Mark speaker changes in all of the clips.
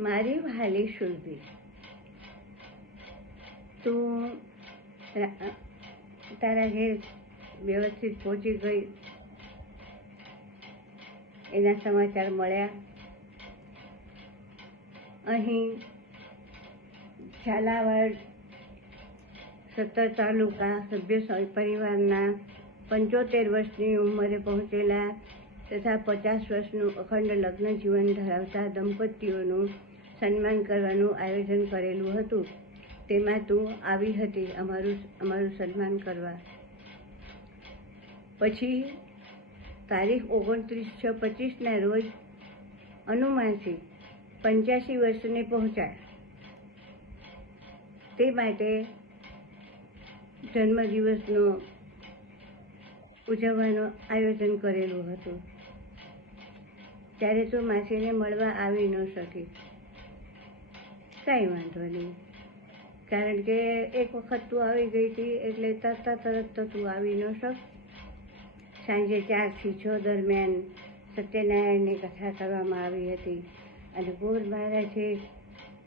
Speaker 1: મારી વાલી સુરભી તું તારા ઘેર વ્યવસ્થિત પહોંચી ગઈ. એના સમાચાર મળ્યા. અહીં ઝાલાવાડ સત્તર તાલુકા સભ્ય પરિવારના પંચોતેર વર્ષની ઉંમરે પહોંચેલા તથા પચાસ વર્ષનું અખંડ લગ્ન જીવન ધરાવતા દંપતીઓનું સન્માન કરવાનું આયોજન કરેલું હતું. તેમાં તું આવી હતી અમારું અમારું સન્માન કરવા. પછી તારીખ ઓગણત્રીસ છ પચીસના રોજ અનુમાનથી પંચ્યાસી વર્ષને પહોંચાય તે માટે જન્મદિવસનો ઉજવવાનું આયોજન કરેલું હતું. ત્યારે તો માસીને મળવા આવી ન શકી. કાંઈ વાંધો નહીં. કારણ કે એક વખત તું આવી ગઈ હતી એટલે તરત તરત તો તું આવી ન શક. સાંજે ચારથી છ દરમિયાન સત્યનારાયણની કથા કરવામાં આવી હતી. અને ગોર મહારાજે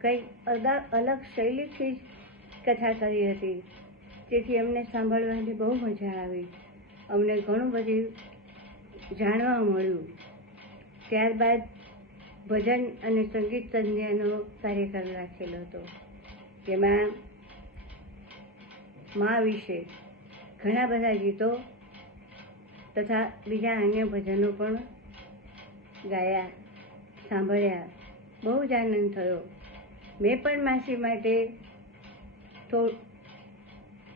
Speaker 1: કંઈક અદા, અલગ શૈલીથી જ કથા કરી હતી. તેથી અમને સાંભળવાની બહુ મજા આવી. અમને ઘણું બધું જાણવા મળ્યું. ત્યારબાદ ભજન અને સંગીત સંધ્યાનો કાર્યક્રમ રાખેલો હતો. તેમાં મા વિશે ઘણા બધા ગીતો તથા બીજા અન્ય ભજનો પણ ગાયા, સાંભળ્યા. બહુ જ આનંદ થયો. મેં પણ માસી માટે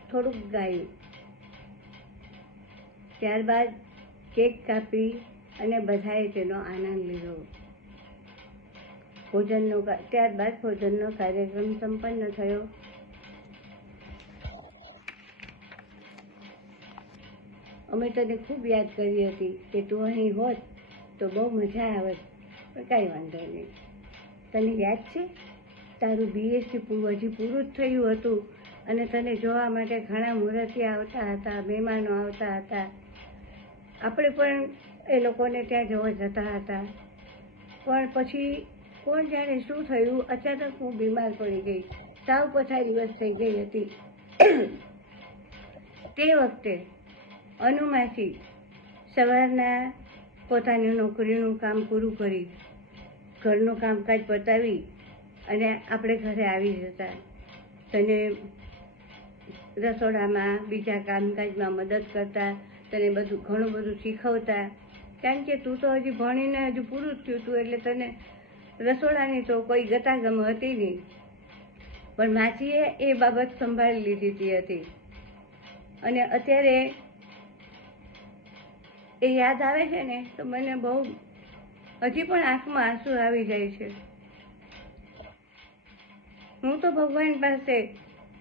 Speaker 1: થોડુંક ગાયું. ત્યારબાદ કેક કાપી અને બધાએ તેનો આનંદ લીધો. ભોજનનો ત્યારબાદ ભોજનનો કાર્યક્રમ સંપન્ન થયો. અમે તને ખૂબ યાદ કરી હતી કે તું અહીં હોત તો બહુ મજા આવત, પણ કાંઈ વાંધો નહીં. તને યાદ છે? તારું બીએસસી હજી પૂરું જ થયું હતું અને તને જોવા માટે ઘણા મુહૂર્તે આવતા હતા, મહેમાનો આવતા હતા. આપણે પણ એ લોકોને ત્યાં જોવા જતા હતા. પણ પછી કોણ જાણે શું થયું? અચાનક હું બીમાર પડી ગઈ. સાવ પછા દિવસ થઈ ગઈ હતી. તે વખતે અનુમાસી સવારના પોતાની નોકરીનું કામ પૂરું કરી, ઘરનું કામકાજ પતાવી અને આપણે ઘરે આવી જતા. તને રસોડામાં, બીજા કામકાજમાં મદદ કરતા, તને બધું ઘણું બધું શીખવતા. કારણ કે તું તો હજી ભણીને હજુ પૂરું જ થયું હતું એટલે તને રસોડાની તો કોઈ ગતાગમ હતી નહીં. પણ માસીએ એ બાબત સંભાળી લીધી હતી. અને અત્યારે એ યાદ આવે છે ને, તો મને બહુ, હજી પણ આંખમાં આંસુ આવી જાય છે. હું તો ભગવાન પાસે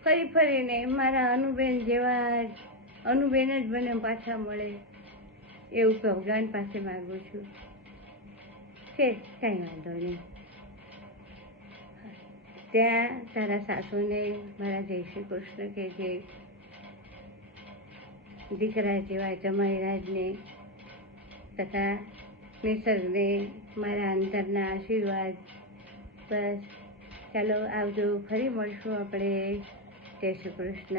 Speaker 1: ફરી ફરીને મારા અનુબેન જેવા અનુબેન જ મને પાછા મળે, એવું ભગવાન પાસે માગું છું. છે? કંઈ વાંધો નહીં. ત્યાં તારા સાસુને મારા જય શ્રી કૃષ્ણ કહેજે દીકરા જેવા જમાઈરાજને તથા નિસર્ગને મારા અંતરના આશીર્વાદ બસ. ચાલો આવજો, ફરી મળશું આપણે. જય શ્રી કૃષ્ણ.